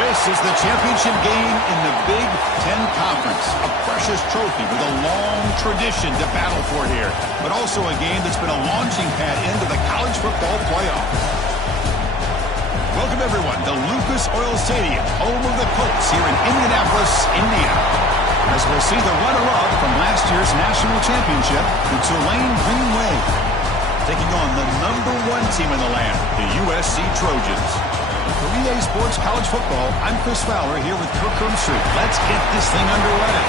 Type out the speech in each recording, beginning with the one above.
This is the championship game in the Big Ten Conference. A precious trophy with a long tradition to battle for here. But also a game that's been a launching pad into the college football playoff. Welcome, everyone, to Lucas Oil Stadium, home of the Colts here in Indianapolis, Indiana. As we'll see the runner-up from last year's national championship, the Tulane Green Wave, taking on the #1 team in the land, the USC Trojans. For EA Sports College Football, I'm Chris Fowler here with Kirk Crumbstreet. Let's get this thing underway.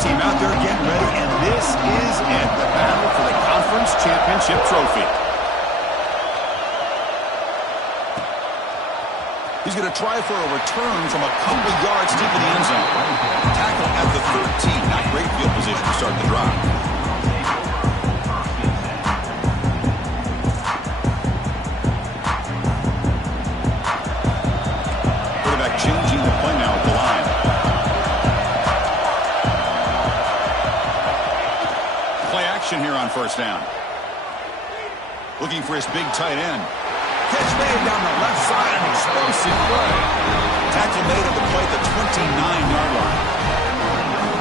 Team out there getting ready, and this is it, the battle for the conference championship trophy. He's going to try for a return from a couple yards deep in the end zone. Tackle at the 13. Not great field position to start the drive. Quarterback changing the play now at the line. Here on first down. Looking for his big tight end. Catch made down the left side, an explosive play. Tackle made at the play at the 29-yard line.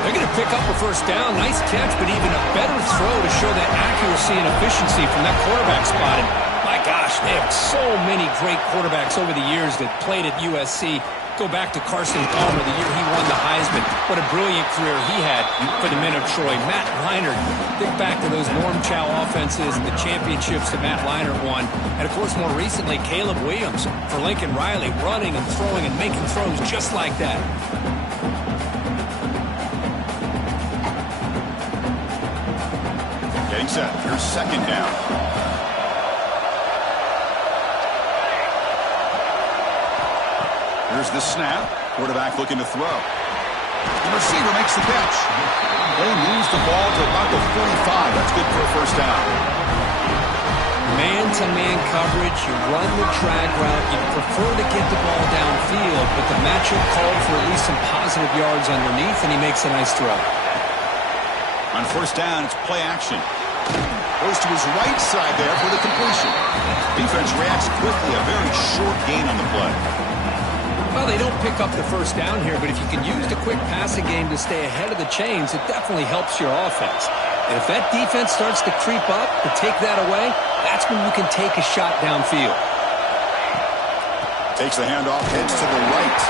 They're going to pick up a first down. Nice catch, but even a better throw to show that accuracy and efficiency from that quarterback spot. And my gosh, they have so many great quarterbacks over the years that played at USC. Go back to Carson Palmer the year he won the Heisman. What a brilliant career he had for the men of Troy. Matt Leinart, think back to those Norm Chow offenses and the championships that Matt Leinart won. And, of course, more recently, Caleb Williams for Lincoln Riley, running and throwing and making throws just like that. Getting set. Here's second down. Here's the snap. Quarterback looking to throw. The receiver makes the catch. They moves the ball to about the 45. That's good for a first down. Man-to-man coverage. You run the drag route. You prefer to get the ball downfield, but the matchup called for at least some positive yards underneath, and he makes a nice throw. On first down, it's play action. Goes to his right side there for the completion. Defense reacts quickly. A very short gain on the play. Well, they don't pick up the first down here, but if you can use the quick passing game to stay ahead of the chains, it definitely helps your offense. And if that defense starts to creep up, to take that away, that's when you can take a shot downfield. Takes the handoff, heads to the right.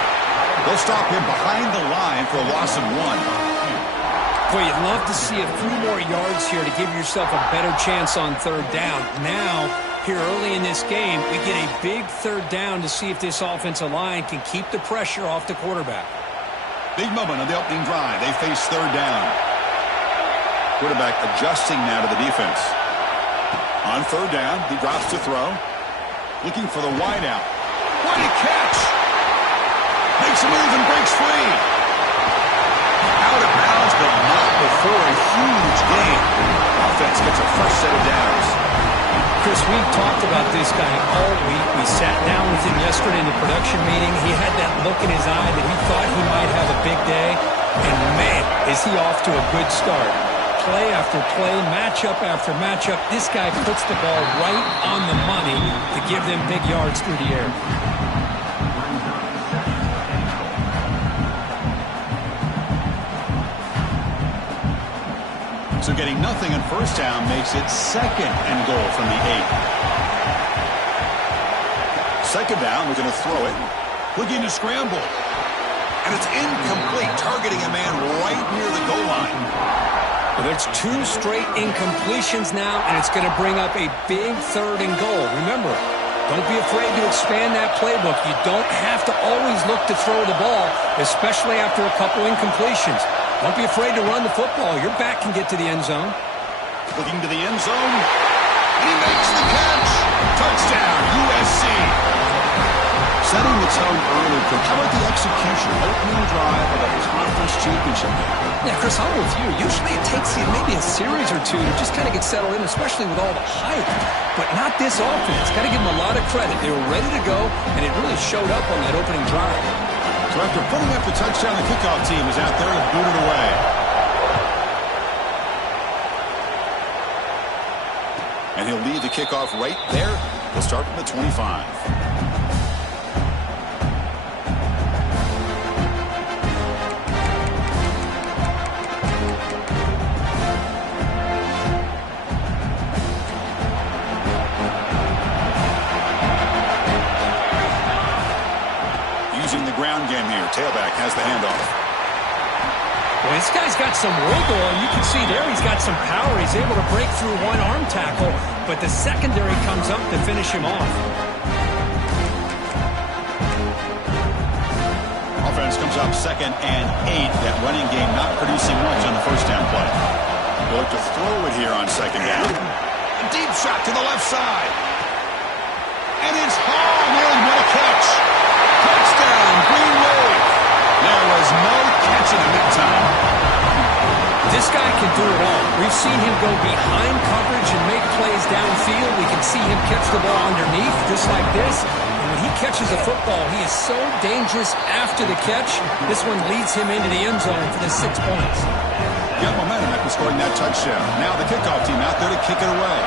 They'll stop him behind the line for a loss of 1. Boy, you'd love to see a few more yards here to give yourself a better chance on third down. Now, here early in this game, we get a big third down to see if this offensive line can keep the pressure off the quarterback. Big moment on the opening drive. They face third down. Quarterback adjusting now to the defense. On third down, he drops to throw. Looking for the wide out. What a catch! Makes a move and breaks free. Out of bounds, but not before a huge gain. Offense gets a fresh set of downs. Chris, we've talked about this guy all week. We sat down with him yesterday in the production meeting. He had that look in his eye that he thought he might have a big day. And, man, is he off to a good start. Play after play, matchup after matchup. This guy puts the ball right on the money to give them big yards through the air. So getting nothing on first down makes it second and goal from the 8. Second down, we're going to throw it. Looking to scramble. And it's incomplete, targeting a man right near the goal line. Well, there's 2 straight incompletions now, and it's going to bring up a big third and goal. Remember, don't be afraid to expand that playbook. You don't have to always look to throw the ball, especially after a couple incompletions. Don't be afraid to run the football. Your back can get to the end zone. Looking to the end zone. And he makes the catch. Touchdown, USC. setting the tone early, Coach. How about the execution? Opening drive of a conference championship game. Yeah, Chris, I'm with you. Usually it takes you maybe a series or two to just kind of get settled in, especially with all the hype. But not this offense. Got to give them a lot of credit. They were ready to go, and it really showed up on that opening drive. So after putting up the touchdown, the kickoff team is out there to boot it away. And he'll lead the kickoff right there. We'll start from the 25. Using the ground game here. Tailback has the handoff. Well, this guy's got some wiggle, and you can see there he's got some power. He's able to break through one arm tackle, but the secondary comes up to finish him off. Offense comes up 2nd and 8. That running game not producing much on the first down play. They'll look to throw it here on 2nd down. A deep shot to the left side. And it's hauled in. What a catch. Touchdown, Green Wave. There was no catching him that time. This guy can do it all. We've seen him go behind coverage and make plays downfield. We can see him catch the ball underneath, just like this. And when he catches a football, he is so dangerous after the catch. This one leads him into the end zone for the 6 points. Got momentum after scoring that touchdown. Now the kickoff team out there to kick it away.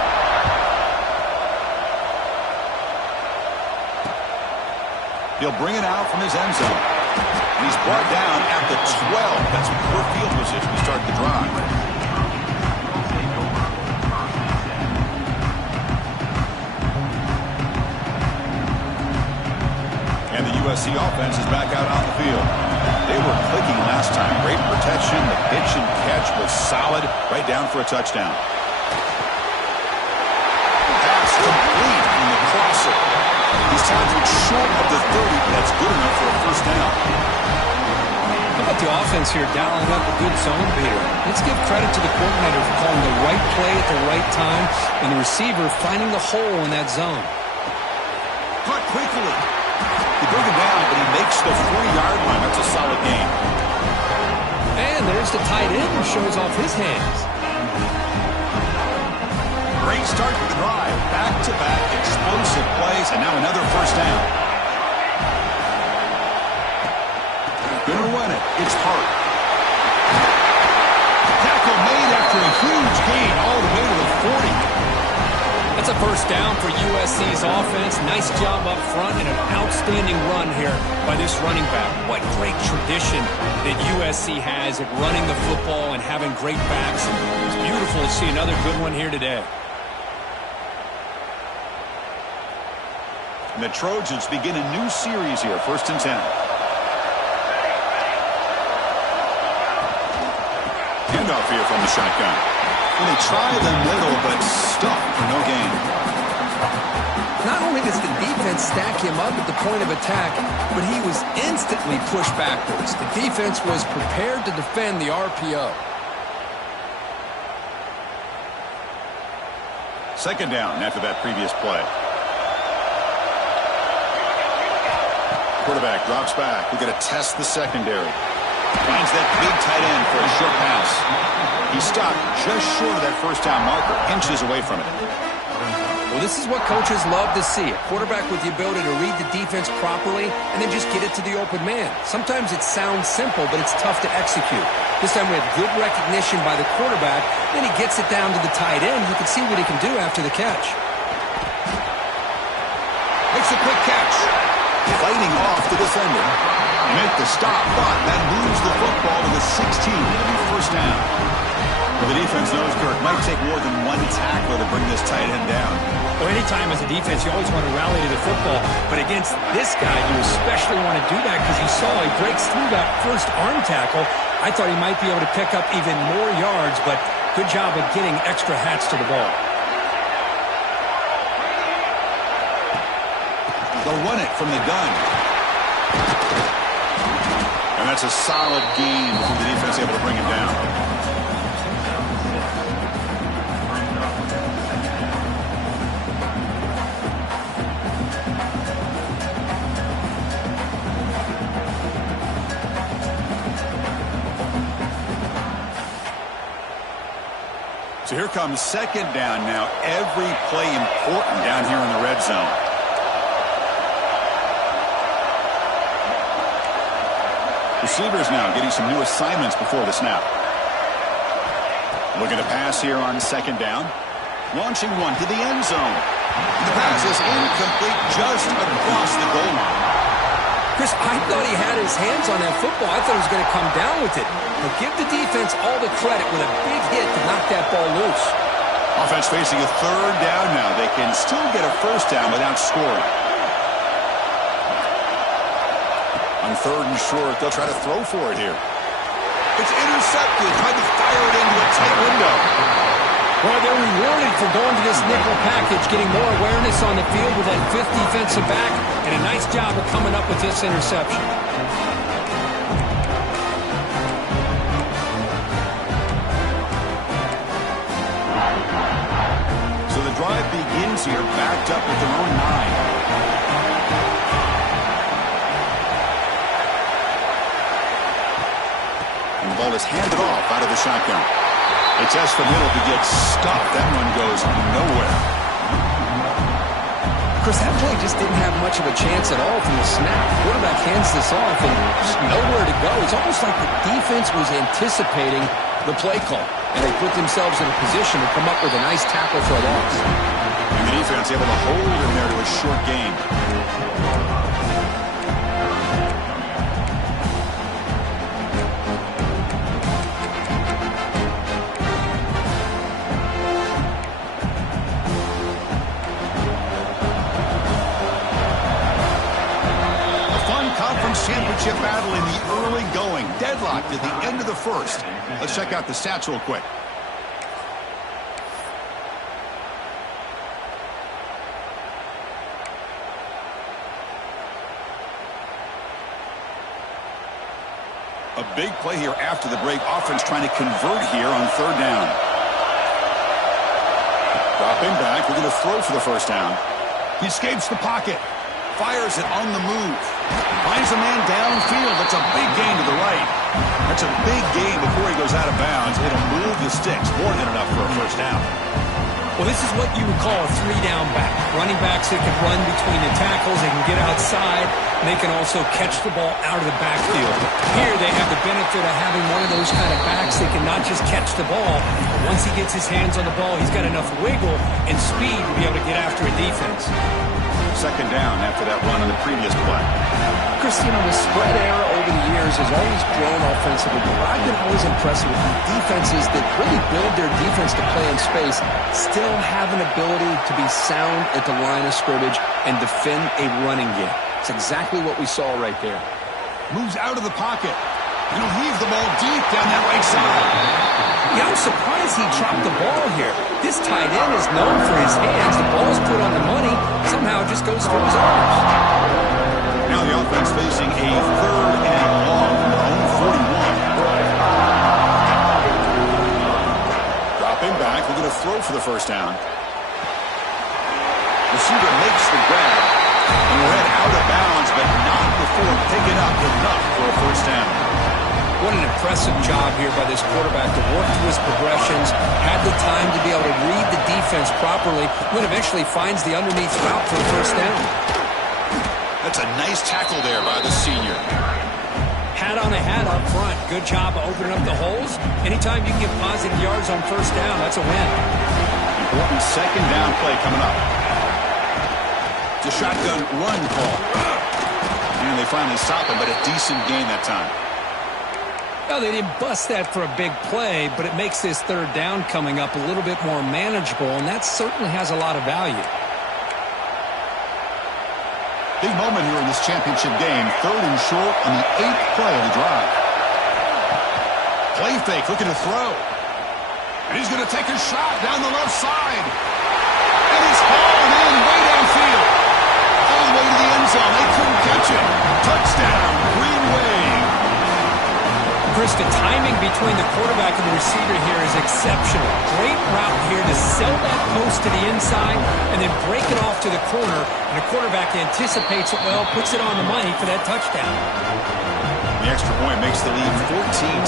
He'll bring it out from his end zone. And he's brought down at the 12. That's poor field position to start the drive. And the USC offense is back out on the field. They were clicking last time. Great protection. The pitch and catch was solid. Right down for a touchdown. Pass complete in the crosser. He's tackled short of the 30, but that's good enough for a first down. How about the offense here dialing up a good zone beater? Let's give credit to the coordinator for calling the right play at the right time and the receiver finding the hole in that zone. Caught quickly. He broke it down, but he makes the 40-yard line. That's a solid game. And there's the tight end who shows off his hands. Great start to the drive. Back-to-back explosive plays, and now another first down. Gonna run it. It's Hart. Tackle made after a huge gain all the way to the 40. That's a first down for USC's offense. Nice job up front and an outstanding run here by this running back. What great tradition that USC has at running the football and having great backs. And it's beautiful to see another good one here today. And the Trojans begin a new series here, 1st and 10. Handoff here from the shotgun. And they try the middle, but stuck for no gain. Not only does the defense stack him up at the point of attack, but he was instantly pushed backwards. The defense was prepared to defend the RPO. 2nd down after that previous play. Quarterback drops back. We're going to test the secondary. Finds that big tight end for a short pass. He stopped just short of that first down marker, inches away from it. Well, this is what coaches love to see. A quarterback with the ability to read the defense properly and then just get it to the open man. Sometimes it sounds simple, but it's tough to execute. This time we have good recognition by the quarterback. Then he gets it down to the tight end. You can see what he can do after the catch. Makes a quick catch. Fighting off the defender. Make the stop, but that moves the football to the 16. It'll be first down. Well, the defense knows, Kirk, might take more than one tackler to bring this tight end down. Well, anytime as a defense, you always want to rally to the football. But against this guy, you especially want to do that because you saw he breaks through that first arm tackle. I thought he might be able to pick up even more yards, but good job of getting extra hats to the ball. They'll run it from the gun. And that's a solid gain from the defense able to bring him down. So here comes second down now. Every play important down here in the red zone. Receivers now getting some new assignments before the snap. Looking to pass here on second down. Launching one to the end zone. The pass is incomplete just across the goal line. Chris, I thought he had his hands on that football. I thought he was going to come down with it. But give the defense all the credit with a big hit to knock that ball loose. Offense facing a third down now. They can still get a first down without scoring. On third and short, they'll try to throw for it here. It's intercepted. Trying to fire it into a tight window. Well, they're rewarded for going to this nickel package, getting more awareness on the field with that fifth defensive back, and a nice job of coming up with this interception. So the drive begins here, backed up with their own 9. And the ball is handed off out of the shotgun. They test the middle to get stuffed. That one goes nowhere. Chris, that play just didn't have much of a chance at all from the snap. Quarterback hands this off and just nowhere to go. It's almost like the defense was anticipating the play call, and they put themselves in a position to come up with a nice tackle for a loss. And the defense able to hold him there to a short gain. Championship battle in the early going. Deadlocked at the end of the first. Let's check out the stats real quick. A big play here after the break. Offense trying to convert here on third down. Dropping back. We're going to throw for the first down. He escapes the pocket. Fires it on the move. Finds a man downfield. That's a big gain to the right. That's a big gain before he goes out of bounds. It'll move the sticks. More than enough for a first down. Well, this is what you would call a three-down back. Running backs that can run between the tackles. They can get outside. And they can also catch the ball out of the backfield. Here they have the benefit of having one of those kind of backs that can not just catch the ball, but once he gets his hands on the ball, he's got enough wiggle and speed to be able to get after a defense. Second down after that run on the previous play. Chris, the spread era over the years has always grown offensively, but I've been always impressed with the defenses that really build their defense to play in space, still have an ability to be sound at the line of scrimmage and defend a running game. It's exactly what we saw right there. Moves out of the pocket. And he'll heave the ball deep down that right side. Yeah, I'm surprised he dropped the ball here. This tight end is known for his hands. The ball's put on the money. Somehow it just goes through his arms. Now the offense facing a third and long from their own 41. Dropping back. We're going to throw for the first down. Receiver makes the grab. And read out of bounds, but not before picking up enough for a first down. What an impressive job here by this quarterback to work through his progressions, had the time to be able to read the defense properly, then eventually finds the underneath route for a first down. That's a nice tackle there by the senior. Hat on a hat up front. Good job of opening up the holes. Anytime you can get positive yards on first down, that's a win. Important second down play coming up. The shotgun run call. And they finally stop him, but a decent gain that time. Well, they didn't bust that for a big play, but it makes this third down coming up a little bit more manageable, and that certainly has a lot of value. Big moment here in this championship game. Third and short on the 8th play of the drive. Play fake, looking to throw. And he's going to take a shot down the left side. And it's hauled in way downfield. All the way to the end zone. They couldn't catch it. Touchdown, Green Wave. Chris, the timing between the quarterback and the receiver here is exceptional. Great route here to sell that post to the inside and then break it off to the corner. And the quarterback anticipates it well, puts it on the money for that touchdown. The extra point makes the lead 14-7.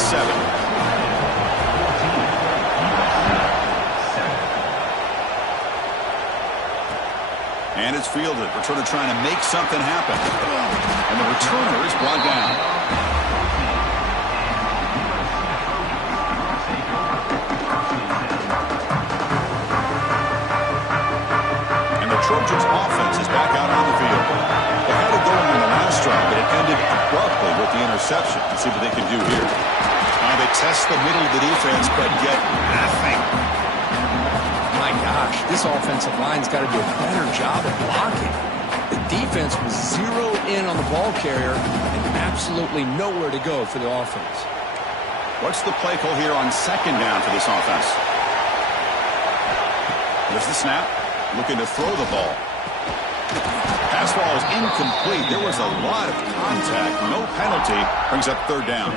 And it's fielded. Returner trying to make something happen. And the returner is brought down. And the Trojans' offense is back out on the field. They had it going on the last drive, but it ended abruptly with the interception. Let's see what they can do here. Now they test the middle of the defense, but get nothing. My gosh, this offensive line's got to do a better job of blocking. The defense was zeroed in on the ball carrier and absolutely nowhere to go for the offense. What's the play call here on second down for this offense? There's the snap. Looking to throw the ball. Pass ball is incomplete. There was a lot of contact. No penalty. Brings up third down.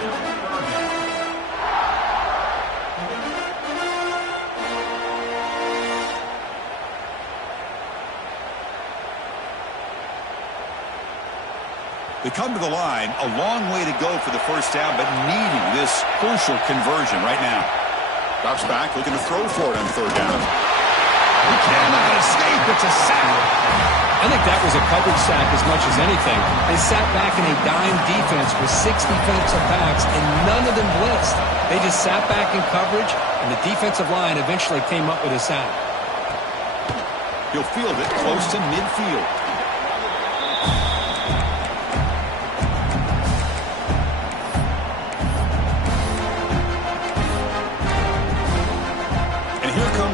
They come to the line, a long way to go for the first down, but needing this crucial conversion right now. Drops back, looking to throw for it on third down. He cannot escape. It's a sack. I think that was a coverage sack as much as anything. They sat back in a dime defense with 6 defensive backs, and none of them blitzed. They just sat back in coverage, and the defensive line eventually came up with a sack. He'll field it close to midfield.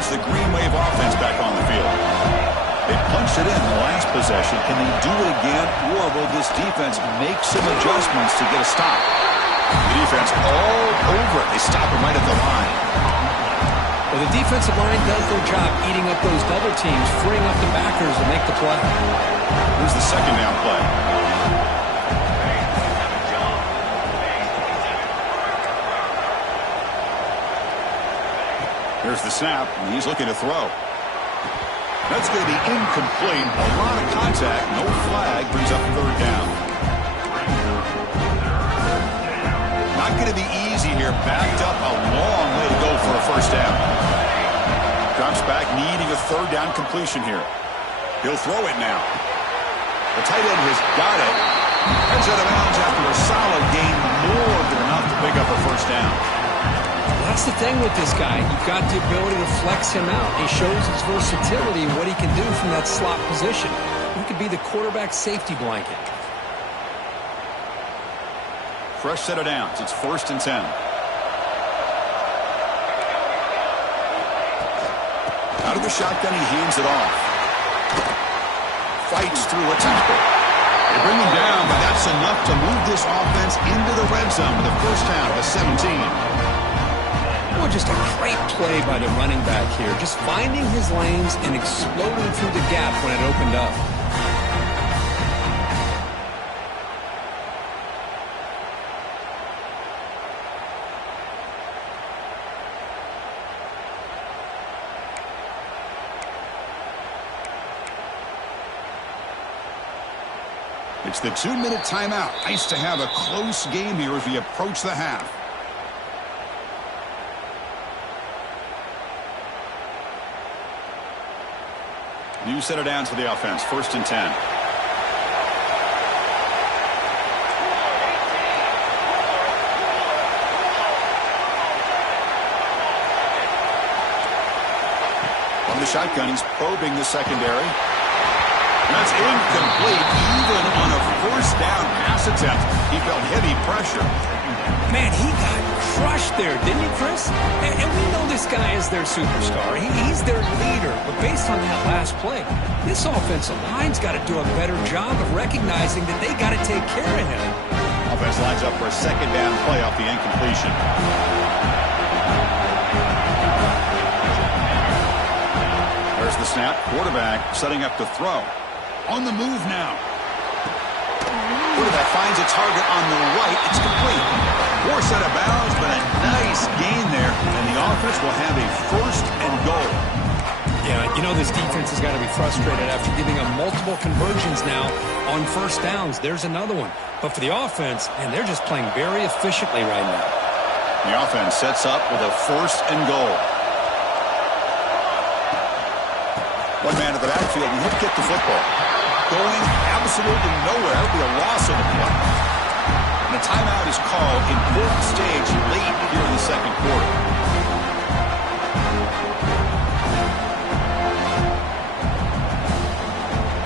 The Green Wave offense back on the field. They punched it in the last possession. Can they do it again, or will this defense make some adjustments to get a stop? The defense all over it. They stop him right at the line. Well, the defensive line does their job eating up those double teams, freeing up the backers to make the play. Here's the second down play. Here's the snap, and he's looking to throw. That's going to be incomplete. A lot of contact, no flag, brings up third down. Not going to be easy here. Backed up a long way to go for a first down. Drops back, needing a third down completion here. He'll throw it now. The tight end has got it. Heads out of bounds after a solid gain, more than enough to pick up a first down. That's the thing with this guy. You've got the ability to flex him out. He shows his versatility and what he can do from that slot position. He could be the quarterback safety blanket. Fresh set of downs. It's 1st and 10. Out of the shotgun, he hands it off. Fights through a tackle. They bring him down, but that's enough to move this offense into the red zone with a first down at the 17. Well, just a great play by the running back here. Just finding his lanes and exploding through the gap when it opened up. It's the 2-minute timeout. Nice to have a close game here as we approach the half. New set of downs for the offense. 1st and 10. From the shotgun, he's probing the secondary. That's incomplete. Even on a first down pass attempt, he felt heavy pressure. Man, he got crushed there, didn't you, Chris? And we know this guy is their superstar. He's their leader. But based on that last play, this offensive line's got to do a better job of recognizing that they got to take care of him. Offense lines up for a second down play off the incompletion. There's the snap. Quarterback setting up to throw. On the move now. Quarterback finds a target on the right. It's complete. Forced out of bounds, but a nice gain there. And the offense will have a 1st and goal. Yeah, you know this defense has got to be frustrated after giving them multiple conversions now on first downs. There's another one. But for the offense, and they're just playing very efficiently right now. The offense sets up with a 1st and goal. One man at the backfield, and he'll get the football. Going absolutely nowhere. That would be a loss of the play. And a timeout is called. Important stage late here in the second quarter.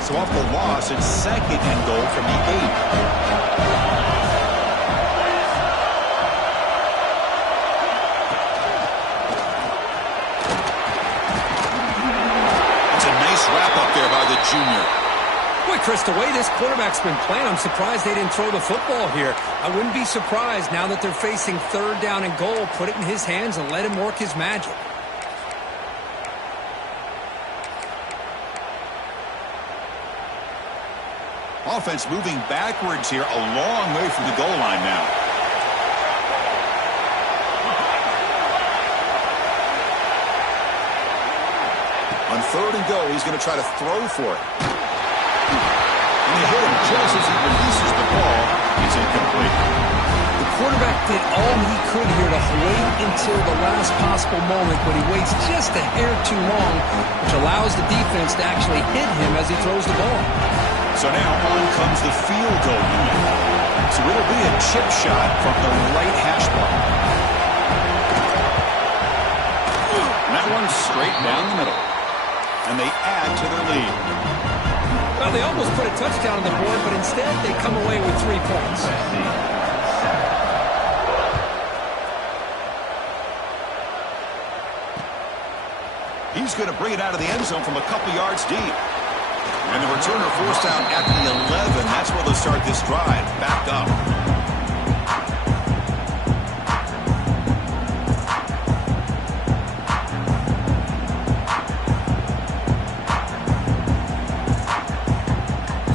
So off the loss, it's second and goal from the 8. Wrap up there by the junior. Boy, Chris, the way this quarterback's been playing, I'm surprised they didn't throw the football here. I wouldn't be surprised now that they're facing third down and goal. Put it in his hands and let him work his magic. Offense moving backwards here, a long way from the goal line now. On third and goal, he's going to try to throw for it. And they hit him just as he releases the ball. It's incomplete. The quarterback did all he could here to wait until the last possible moment, but he waits just a hair too long, which allows the defense to actually hit him as he throws the ball. So now on comes the field goal unit. So it'll be a chip shot from the right hash mark. And that one's straight down the middle. And they add to their lead. Well, they almost put a touchdown on the board, but instead they come away with 3 points. He's going to bring it out of the end zone from a couple yards deep. And the returner forced down at the 11. That's where they'll start this drive. Back up.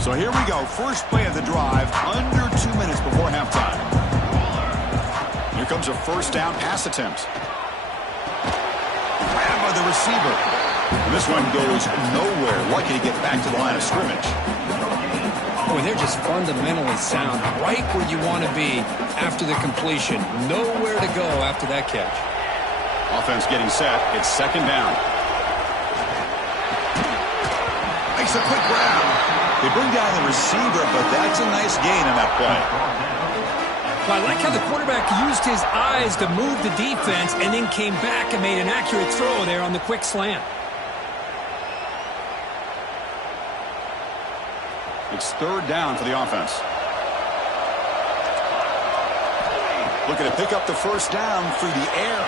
So here we go. First play of the drive, under 2 minutes before halftime. Here comes a first down pass attempt. Grabbed by the receiver. And this one goes nowhere. Lucky to get back to the line of scrimmage. Boy, they're just fundamentally sound. Right where you want to be after the completion. Nowhere to go after that catch. Offense getting set. It's second down. Makes a quick grab. They bring down the receiver, but that's a nice gain in that play. Well, I like how the quarterback used his eyes to move the defense and then came back and made an accurate throw there on the quick slant. It's third down for the offense. Looking to pick up the first down through the air.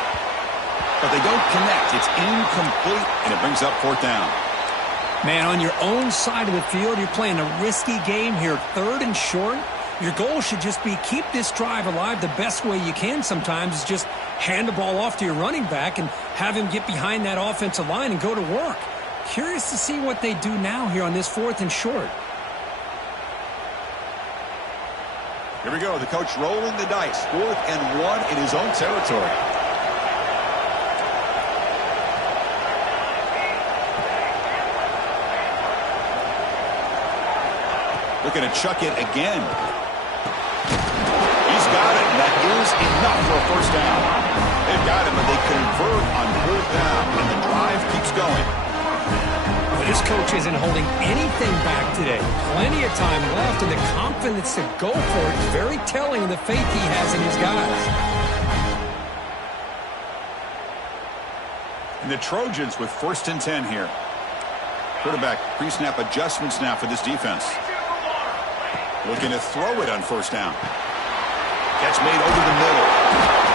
But they don't connect. It's incomplete, and it brings up fourth down. Man, on your own side of the field, you're playing a risky game here. Third and short. Your goal should just be keep this drive alive the best way you can sometimes is just hand the ball off to your running back and have him get behind that offensive line and go to work. Curious to see what they do now here on this fourth and short. Here we go. The coach rolling the dice. 4th and 1 in his own territory. Looking to chuck it again. He's got it. That is enough for a first down. They've got it, but they convert on 4th down, and the drive keeps going. Well, this coach isn't holding anything back today. Plenty of time left, and the confidence to go for it is very telling of the faith he has in his guys. And the Trojans with 1st and 10 here. Quarterback pre-snap adjustments now for this defense. Looking to throw it on first down. Catch made over the middle.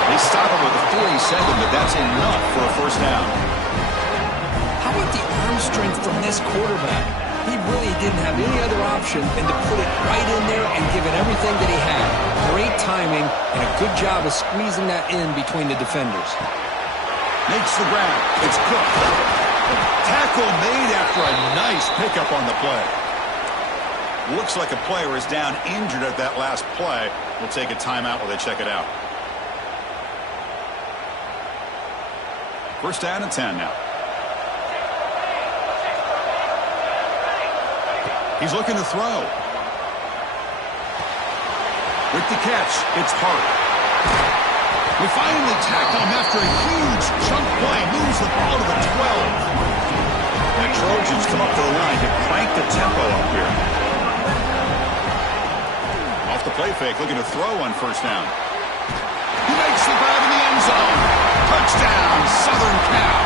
They stop him with a 42nd, but that's enough for a first down. How about the arm strength from this quarterback? He really didn't have any other option than to put it right in there and give it everything that he had. Great timing and a good job of squeezing that in between the defenders. Makes the grab. It's cooked. Tackle made after a nice pickup on the play. Looks like a player is down injured at that last play. We'll take a timeout while they check it out. First down and 10 now. He's looking to throw. With the catch, it's Hart. We finally tackle him after a huge chunk play. Moves the ball to the 12. The Trojans come up to the line to crank the tempo up here. Off the play fake, looking to throw on first down. He makes the grab in the end zone. Touchdown, Southern Cal.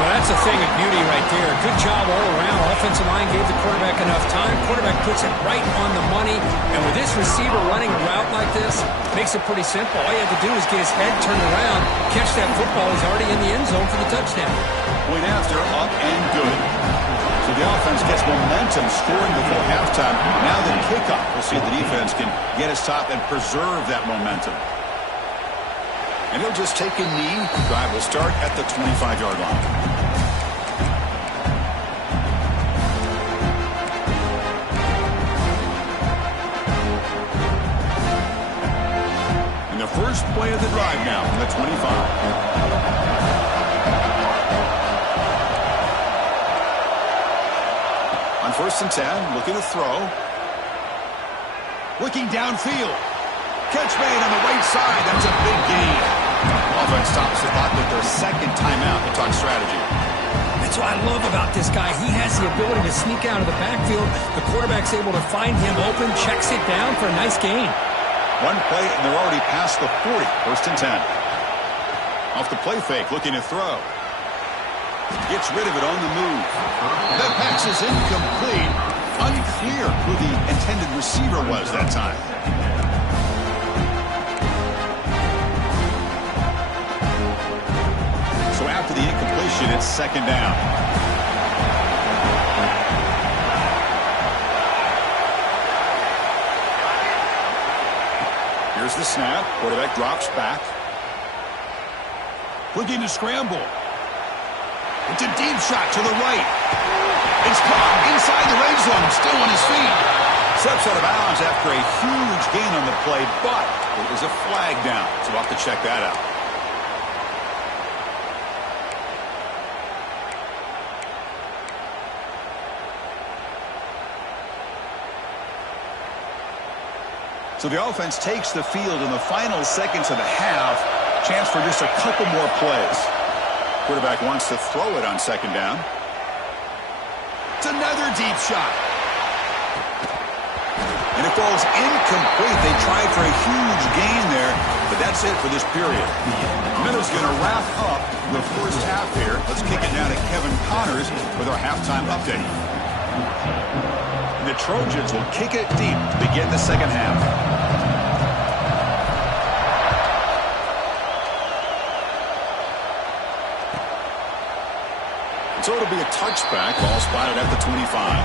Well, that's a thing of beauty right there. Good job all around. Offensive line gave the quarterback enough time. Quarterback puts it right on the money. And with this receiver running a route like this, makes it pretty simple. All you have to do is get his head turned around, catch that football. He's already in the end zone for the touchdown. Point after, up and good. So the offense gets momentum, scoring before halftime. Now the kickoff. We'll see if the defense can get his top and preserve that momentum. And he'll just take a knee. Drive will start at the 25-yard line. And the first play of the drive now from the 25. On first and 10, looking to throw. Looking downfield. Catch made on the right side. That's a big gain. Offense stops the clock with their second timeout to talk strategy. That's what I love about this guy. He has the ability to sneak out of the backfield. The quarterback's able to find him open, checks it down for a nice gain. One play, and they're already past the 40. First and 10. Off the play fake, looking to throw. Gets rid of it on the move. That pass is incomplete. Unclear who the intended receiver was that time. So after the incompletion, it's second down. Here's the snap. Quarterback drops back. Looking to scramble. It's a deep shot to the right. It's caught inside the red zone, still on his feet. Steps out of bounds after a huge gain on the play, but it was a flag down, so we'll have to check that out. So the offense takes the field in the final seconds of the half. Chance for just a couple more plays. Quarterback wants to throw it on second down. It's another deep shot. And it falls incomplete. They tried for a huge gain there, but that's it for this period. Miller's going to wrap up the first half here. Let's kick it now to Kevin Connors with our halftime update. The Trojans will kick it deep to begin the second half. So it'll be a touchback. Ball spotted at the 25.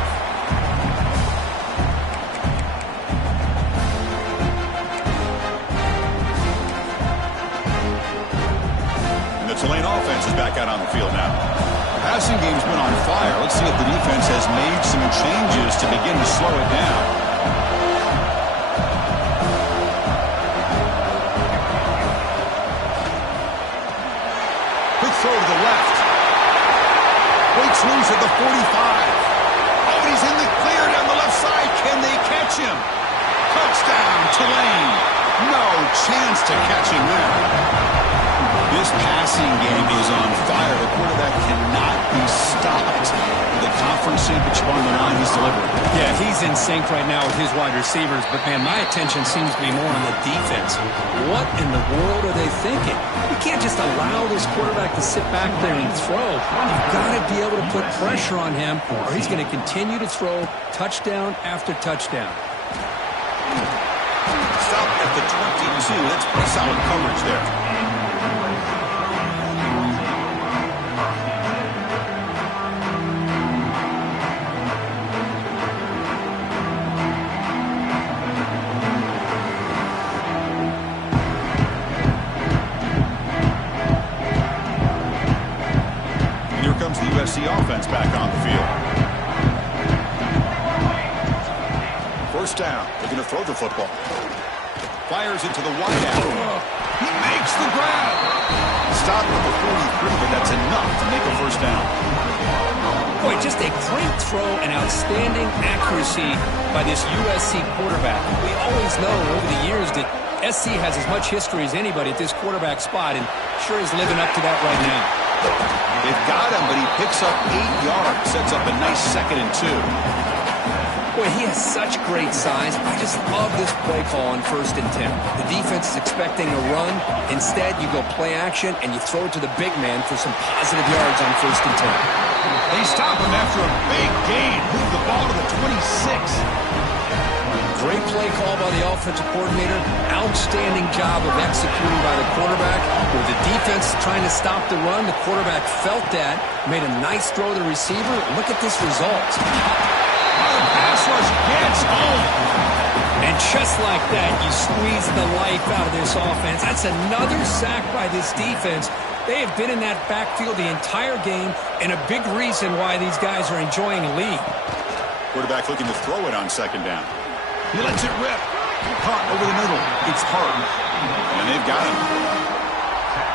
And the Tulane offense is back out on the field now. Passing game's been on fire. Let's see if the defense has made some changes to begin to slow it down. Quick throw to the left. Breaks loose at the 45. Oh, he's in the clear down the left side. Can they catch him? Touchdown, Tulane. No chance to catch him there. This passing game is on fire. The quarterback cannot be stopped. The conference championship on the line, he's delivering. Yeah, he's in sync right now with his wide receivers, but, man, my attention seems to be more on the defense. What in the world are they thinking? You can't just allow this quarterback to sit back there and throw. You've got to be able to put pressure on him, or he's going to continue to throw touchdown after touchdown. Stop at the 22. That's pretty solid coverage there. Offense back on the field. First down. Looking to throw the football. Fires it to the wideout. He makes the grab. Stop at the 43, but that's enough to make a first down. Boy, just a great throw and outstanding accuracy by this USC quarterback. We always know over the years that SC has as much history as anybody at this quarterback spot, and sure is living up to that right now. They've got him, but he picks up 8 yards. Sets up a nice 2nd and 2. Boy, he has such great size. I just love this play call on 1st and 10. The defense is expecting a run. Instead, you go play action, and you throw it to the big man for some positive yards on 1st and 10. They stop him after a big gain. Move the ball to the 26. Great play call by the offensive coordinator. Outstanding job of executing by the quarterback. With the defense trying to stop the run, the quarterback felt that, made a nice throw to the receiver. Look at this result. The pass rush gets home. And just like that, you squeeze the life out of this offense. That's another sack by this defense. They have been in that backfield the entire game, and a big reason why these guys are enjoying a lead. Quarterback looking to throw it on 2nd down. He lets it rip. Caught over the middle. It's Hart. And they've got him.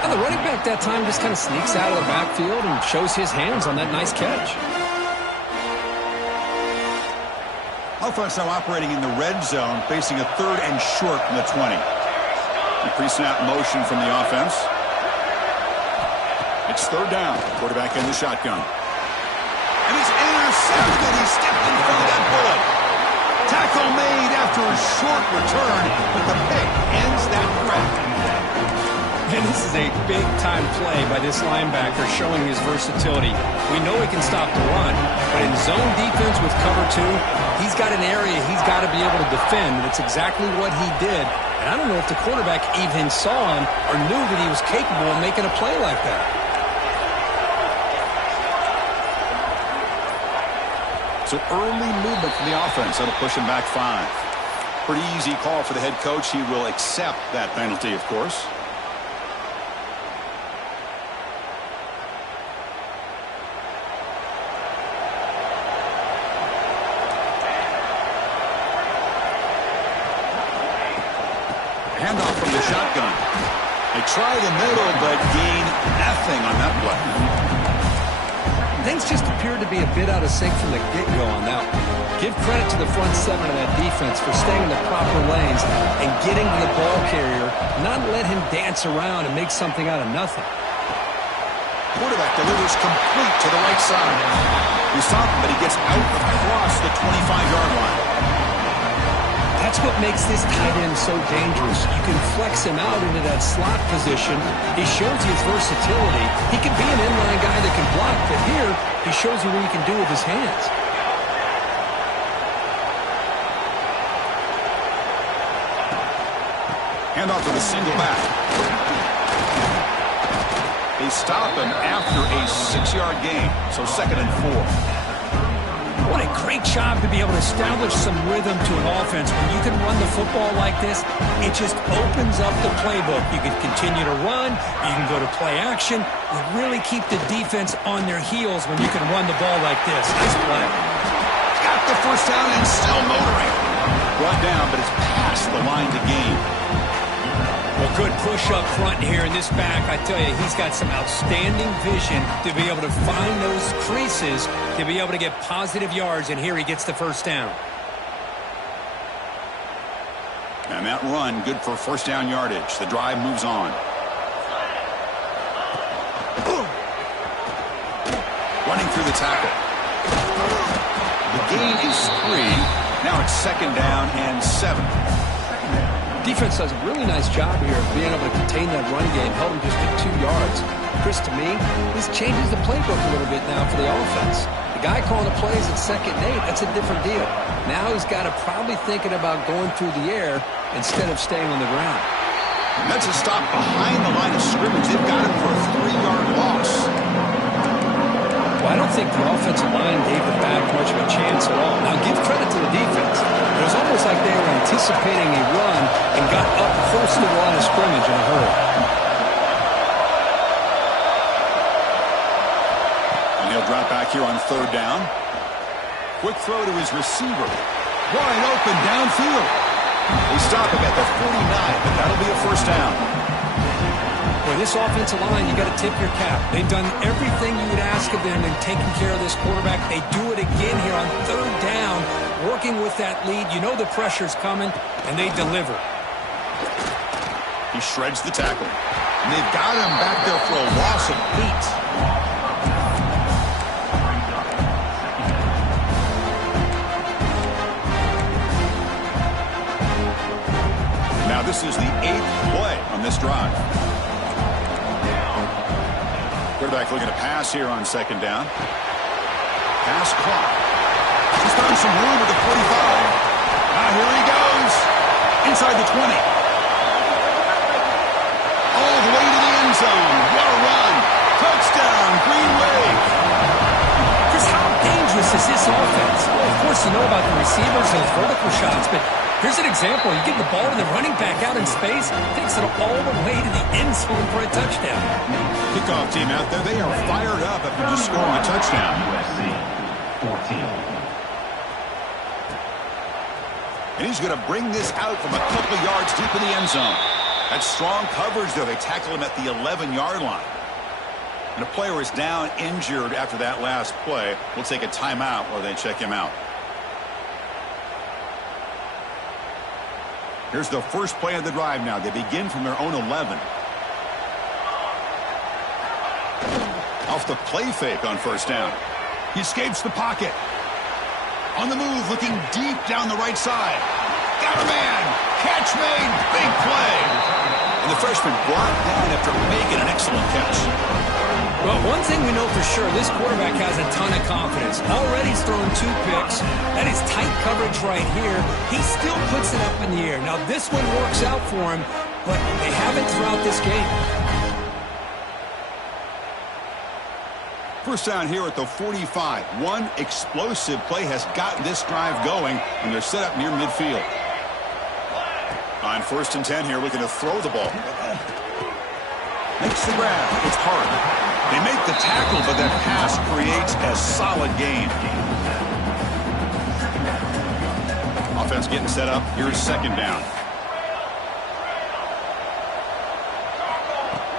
And the running back that time just kind of sneaks out of the backfield and shows his hands on that nice catch. Offense now operating in the red zone, facing a 3rd and short from the 20. The pre-snap motion from the offense. It's 3rd down. Quarterback in the shotgun. And it's intercepted. He stepped in front of that bullet. Tackle made after a short return, but the pick ends that threat. And this is a big-time play by this linebacker showing his versatility. We know he can stop the run, but in zone defense with cover 2, he's got an area he's got to be able to defend, and it's exactly what he did. And I don't know if the quarterback even saw him or knew that he was capable of making a play like that. So early movement from the offense. That'll push him back 5. Pretty easy call for the head coach. He will accept that penalty, of course. Handoff from the shotgun. They try the middle, but gain nothing on that play. Things just appeared to be a bit out of sync from the get-go on that one. Give credit to the front 7 of that defense for staying in the proper lanes and getting to the ball carrier, not let him dance around and make something out of nothing. Quarterback delivers complete to the right side. We stop him, but he gets out across the 25-yard line. That's what makes this tight end so dangerous. You can flex him out into that slot position. He shows you his versatility. He can be an inline guy that can block, but here he shows you what he can do with his hands. Handoff to the single back. They stop him after a 6-yard gain, so 2nd and 4. What a great job to be able to establish some rhythm to an offense. When you can run the football like this, it just opens up the playbook. You can continue to run. You can go to play action. You really keep the defense on their heels when you can run the ball like this. Nice play. Got the 1st down and still motoring. Brought down, but it's past the line to gain. Well, good push up front here in this back. I tell you, he's got some outstanding vision to be able to find those creases, to be able to get positive yards, and here he gets the 1st down. And that run, good for 1st down yardage. The drive moves on. Running through the tackle. The gain is 3. Now it's 2nd down and 7. Defense does a really nice job here of being able to contain that run game, held him just at 2 yards. Chris, to me, this changes the playbook a little bit now for the offense. The guy calling the plays at 2nd and 8, that's a different deal. Now he's got to probably thinking about going through the air instead of staying on the ground. And that's a stop behind the line of scrimmage. They've got him for a 3-yard loss. Well, I don't think the offensive line gave the back much of a chance at all. Now, give credit to the defense. It was almost like they were anticipating a run and got up close to the line of scrimmage in a hurry. And he'll drop back here on 3rd down. Quick throw to his receiver. Wide open downfield. They stop him at the 49, but that'll be a 1st down. Boy, this offensive line, you got to tip your cap. They've done everything you would ask of them in taking care of this quarterback. They do it again here on 3rd down, working with that lead. You know the pressure's coming, and they deliver. He shreds the tackle. And they've got him back there for a loss of 8. Now this is the 8th play on this drive. Quarterback looking to pass here on 2nd down. Pass clock. He's found some room at the 45. Now here he goes. Inside the 20. All the way to the end zone. What a run. Touchdown, Green Wave. Chris, how dangerous is this offense? Well, of course, you know about the receivers, those vertical shots, but here's an example. You get the ball to the running back out in space, takes it all the way to the end zone for a touchdown. Kickoff team out there, they are fired up after just scoring a touchdown. 14. And he's going to bring this out from a couple of yards deep in the end zone. That's strong coverage, though. They tackle him at the 11-yard line. And a player is down injured after that last play. We'll take a timeout while they check him out. Here's the first play of the drive now. They begin from their own 11. Off the play fake on 1st down. He escapes the pocket. On the move, looking deep down the right side. Got a man. Catch made. Big play. And the freshman brought down after making an excellent catch. Well, one thing we know for sure, this quarterback has a ton of confidence. Already he's thrown 2 picks. That is tight coverage right here. He still puts it up in the air. Now, this one works out for him, but they haven't throughout this game. First down here at the 45. One explosive play has gotten this drive going, and they're set up near midfield. On 1st and 10 here, looking to throw the ball. Makes the grab. It's hard. They make the tackle, but that pass creates a solid gain. Offense getting set up. Here's 2nd down.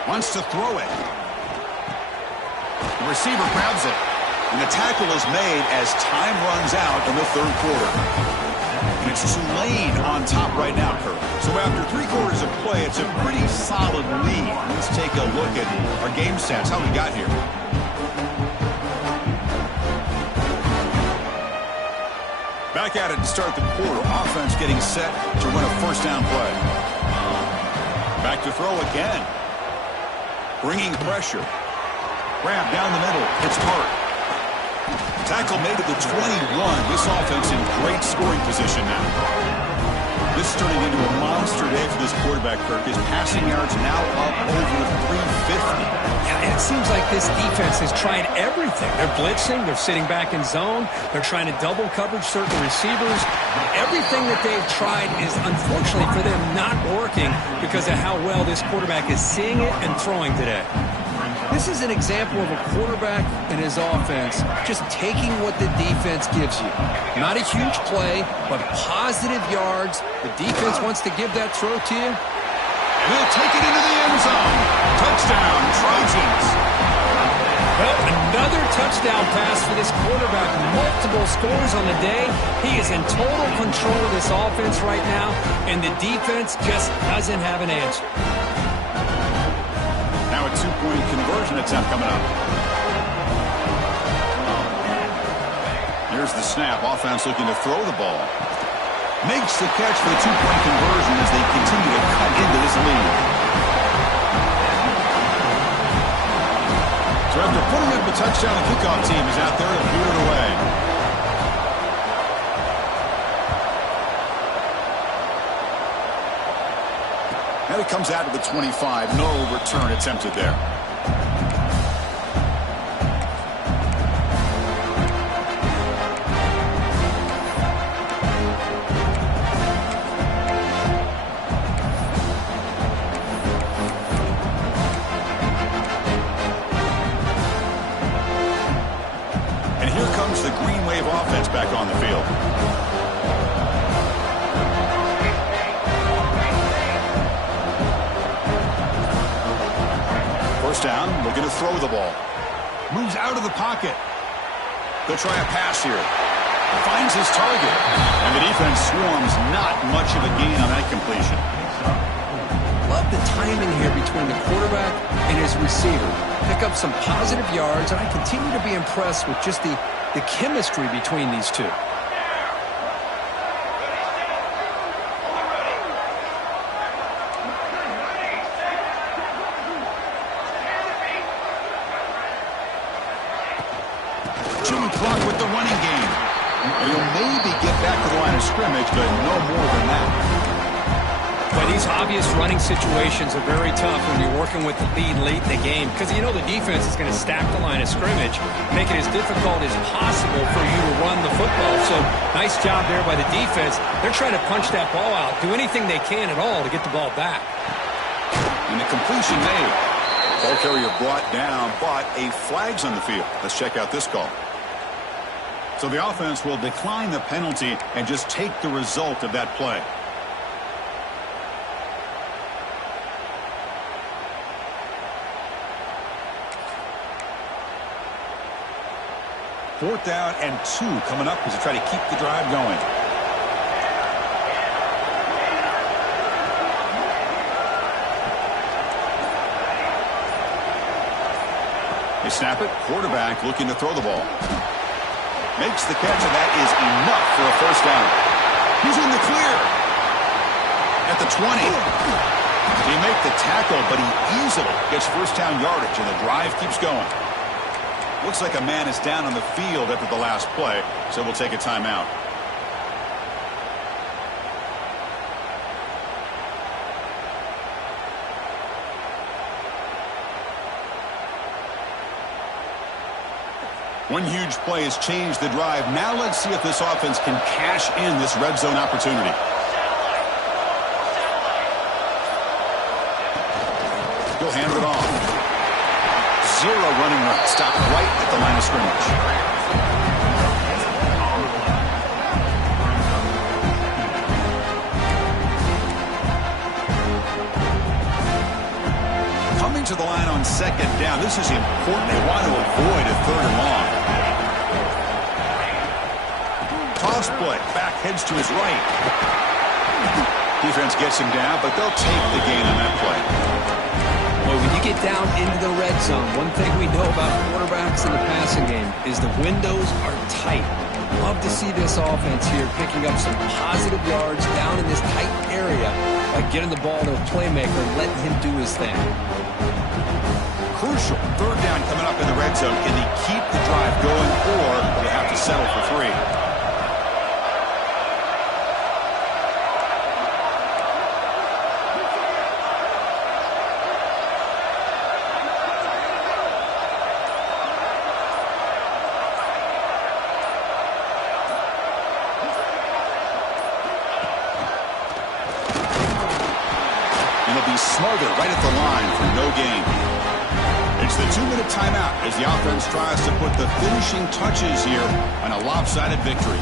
Wants to throw it. The receiver grabs it. And the tackle is made as time runs out in the 3rd quarter. And it's Tulane on top right now, Kurt. So after 3 quarters of play, it's a pretty solid lead. Let's take a look at our game stats, how we got here. Back at it to start the quarter. Offense getting set to run a 1st down play. Back to throw again. Bringing pressure. Grab down the middle. It's hard. Tackle made at the 21. This offense in great scoring position now. This is turning into a monster day for this quarterback, Kirk. His passing yards now up over 350. Yeah, and it seems like this defense has tried everything. They're blitzing. They're sitting back in zone. They're trying to double coverage certain receivers. Everything that they've tried is, unfortunately for them, not working because of how well this quarterback is seeing it and throwing today. This is an example of a quarterback and his offense just taking what the defense gives you. Not a huge play, but positive yards. The defense wants to give that throw to you. He'll take it into the end zone. Touchdown, Trojans. Well, another touchdown pass for this quarterback. Multiple scores on the day. He is in total control of this offense right now, and the defense just doesn't have an answer. Now a 2-point conversion attempt coming up. Here's the snap. Offense looking to throw the ball. Makes the catch for the 2-point conversion as they continue to cut into this lead. So after putting up a touchdown, the kickoff team is out there to boot it away. Now he comes out of the 25. No return attempted there. And here comes the Green Wave offense back on the field. First down, looking to throw the ball. Moves out of the pocket. They'll try a pass here. Finds his target. And the defense swarms. Not much of a gain on that completion. love the timing here between the quarterback and his receiver. Pick up some positive yards, and I continue to be impressed with just the chemistry between these two. Clock with the running game. He'll maybe get back to the line of scrimmage, but no more than that. But these obvious running situations are very tough when you're working with the lead late in the game, because you know the defense is going to stack the line of scrimmage, make it as difficult as possible for you to run the football. So nice job there by the defense. They're trying to punch that ball out, do anything they can at all to get the ball back. And the completion made. Ball carrier brought down, but a flag's on the field. Let's check out this call. So the offense will decline the penalty and just take the result of that play. Fourth down and 2 coming up as they try to keep the drive going. They snap it. Quarterback looking to throw the ball. Makes the catch, and that is enough for a first down. He's in the clear. At the 20. He make the tackle, but he easily gets first down yardage, and the drive keeps going. Looks like a man is down on the field after the last play, so we'll take a timeout. One huge play has changed the drive. Now let's see if this offense can cash in this red zone opportunity. He'll hand it off. Zero running run. Stopped right at the line of scrimmage. Coming to the line on second down. This is important. They want to avoid a third and long. Toss play. Back heads to his right. Defense gets him down, but they'll take the gain on that play. Well, when you get down into the red zone, one thing we know about quarterbacks in the passing game is the windows are tight. Love to see this offense here picking up some positive yards down in this tight area by getting the ball to a playmaker and letting him do his thing. Crucial. Third down coming up in the red zone. Can they keep the drive going, or will they have to settle for 3? Smothered right at the line for no gain. It's the 2-minute timeout as the offense tries to put the finishing touches here on a lopsided victory.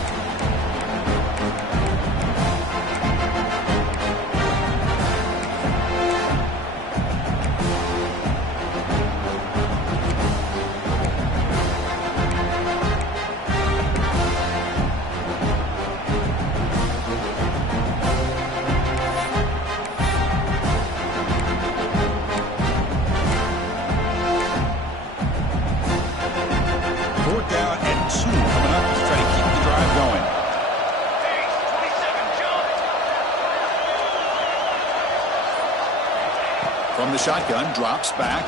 From the shotgun, drops back.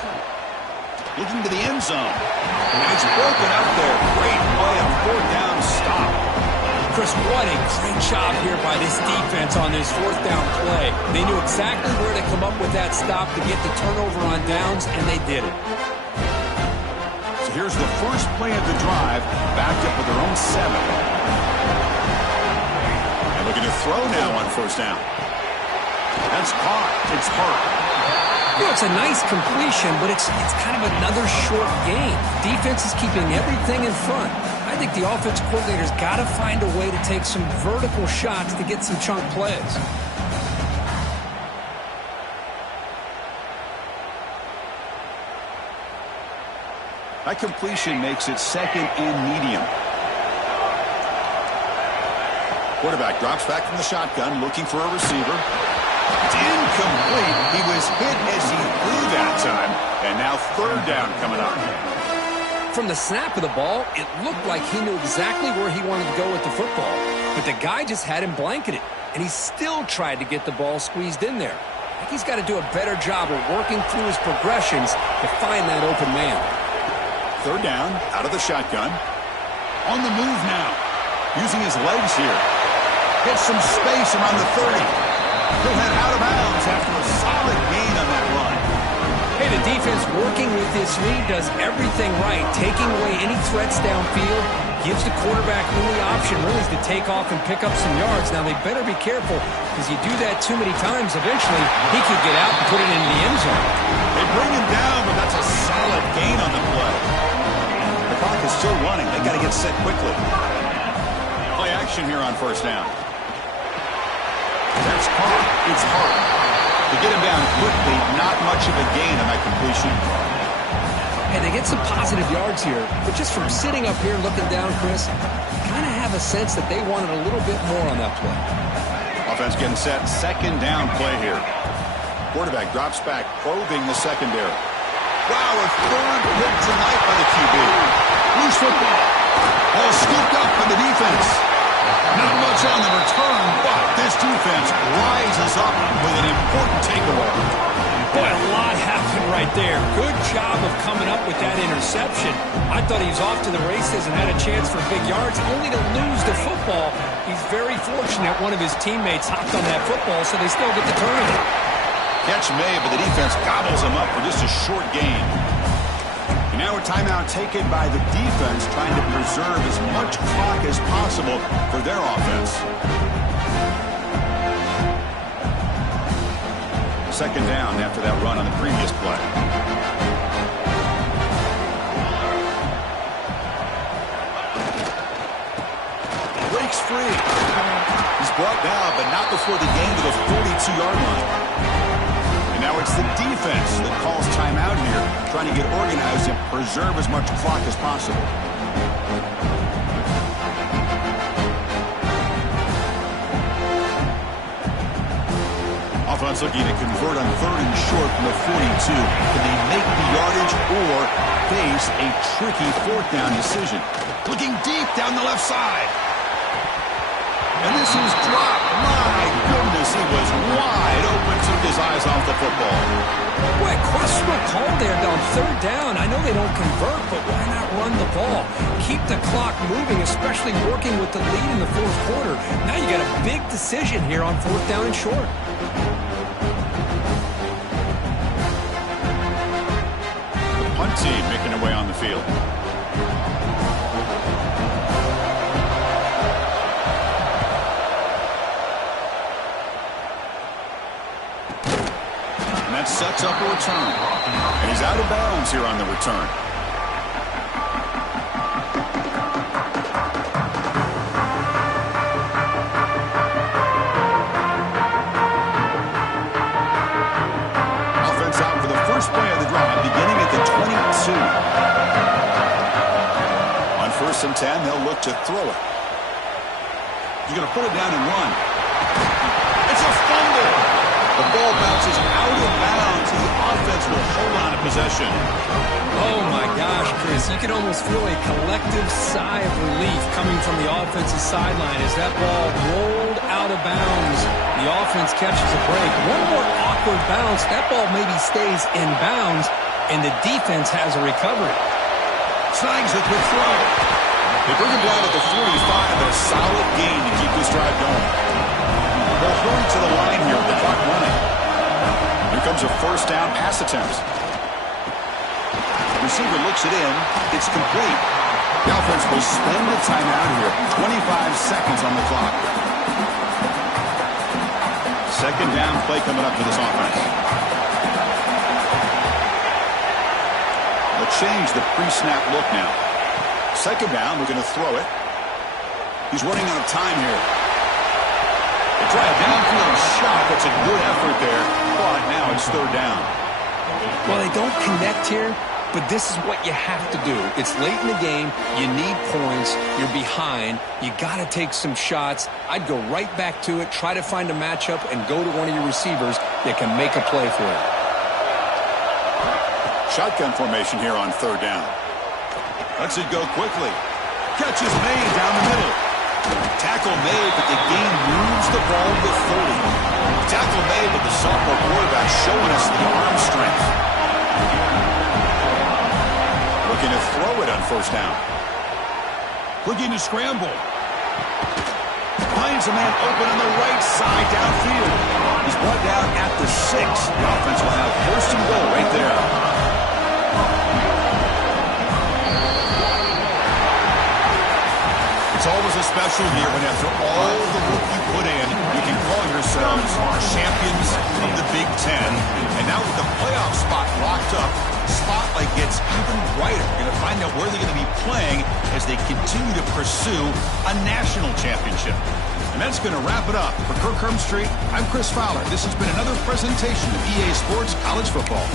Looking to the end zone. And it's broken up there. Great play on 4th down stop. Chris, what a great job here by this defense on this 4th down play. They knew exactly where to come up with that stop to get the turnover on downs, and they did it. So here's the first play of the drive, backed up with their own 7. And looking to throw now on 1st down. That's caught. It's hurt. You know, it's a nice completion, but it's kind of another short game. Defense is keeping everything in front. I think the offensive coordinator's got to find a way to take some vertical shots to get some chunk plays. That completion makes it 2nd and medium. Quarterback drops back from the shotgun, looking for a receiver. It's incomplete. He was hit as he threw that time. And now third down coming up. From the snap of the ball, it looked like he knew exactly where he wanted to go with the football. But the guy just had him blanketed, and he still tried to get the ball squeezed in there. I think he's got to do a better job of working through his progressions to find that open man. Third down, out of the shotgun. On the move now, using his legs here. Gets some space around the 30. He'll head out of bounds after a solid gain on that run. Hey, the defense working with this lead does everything right, taking away any threats downfield, gives the quarterback only option really is to take off and pick up some yards. Now, they better be careful because you do that too many times, eventually he could get out and put it into the end zone. They bring him down, but that's a solid gain on the play. The clock is still running. They got to get set quickly. Play action here on first down. That's caught. It's hard. To get him down quickly, not much of a gain on that completion. And they get some positive yards here, but just from sitting up here looking down, Chris, you kind of have a sense that they wanted a little bit more on that play. Offense getting set. Second down play here. Quarterback drops back, probing the secondary. Wow, a third hit tonight by the QB. Loose football. Ball scooped up by the defense. Not much on the return, but this defense rises up with an important takeaway. Boy, a lot happened right there. Good job of coming up with that interception. I thought he was off to the races and had a chance for big yards, only to lose the football. He's very fortunate one of his teammates hopped on that football, so they still get the turnover. Catch made, but the defense gobbles him up for just a short gain. And now a timeout taken by the defense, trying to preserve as much clock as possible for their offense. Second down after that run on the previous play. Breaks free. He's brought down, but not before the gain to the 42-yard line. And now it's the defense that calls timeout here, trying to get organized and preserve as much clock as possible. Offense looking to convert on third and short from the 42. Can they make the yardage or face a tricky fourth down decision? Looking deep down the left side. And this is dropped. My goodness, he was wide open, took his eyes off the football. Boy, questionable call there on third down. I know they don't convert, but why not run the ball? Keep the clock moving, especially working with the lead in the fourth quarter. Now you got a big decision here on fourth down and short. The punt team making their way on the field. That sets up a return. And he's out of bounds here on the return. Offense out for the first play of the drive, beginning at the 22. On first and 10, they'll look to throw it. He's going to put it down and run. It's a fumble. The ball bounces out of bounds. The offense will hold on to possession. Oh, my gosh, Chris. You can almost feel a collective sigh of relief coming from the offensive sideline as that ball rolled out of bounds. The offense catches a break. One more awkward bounce. That ball maybe stays in bounds, and the defense has a recovery. Snags it with throw. They bring him down at the 45, but a solid gain to keep this drive going. They'll hurry to the line here with the clock running. Here comes a first down pass attempt. Receiver looks it in. It's complete. The offense will spend a timeout here. 25 seconds on the clock. Second down play coming up for this offense. They'll change the pre-snap look now. Second down, we're going to throw it. He's running out of time here. They try a downfield shot. That's a good effort there. But now it's third down. Well, they don't connect here. but this is what you have to do. It's late in the game. You need points. You're behind. You got to take some shots. I'd go right back to it, try to find a matchup, and go to one of your receivers that can make a play for you. Shotgun formation here on third down. Lets it go quickly. Catch is made down the middle. Tackle made, but the game moves the ball to 40. Tackle made, but the sophomore quarterback showing us the arm strength. Looking to throw it on first down. Looking to scramble. Finds a man open on the right side downfield. He's brought down at the 6. The offense will have first and goal right there. It's always a special year when after all the work you put in, you can call yourselves champions of the Big Ten. And now with the playoff spot locked up, the spotlight gets even brighter. You're going to find out where they're going to be playing as they continue to pursue a national championship. And that's going to wrap it up. For Kirk Street, I'm Chris Fowler. This has been another presentation of EA Sports College Football.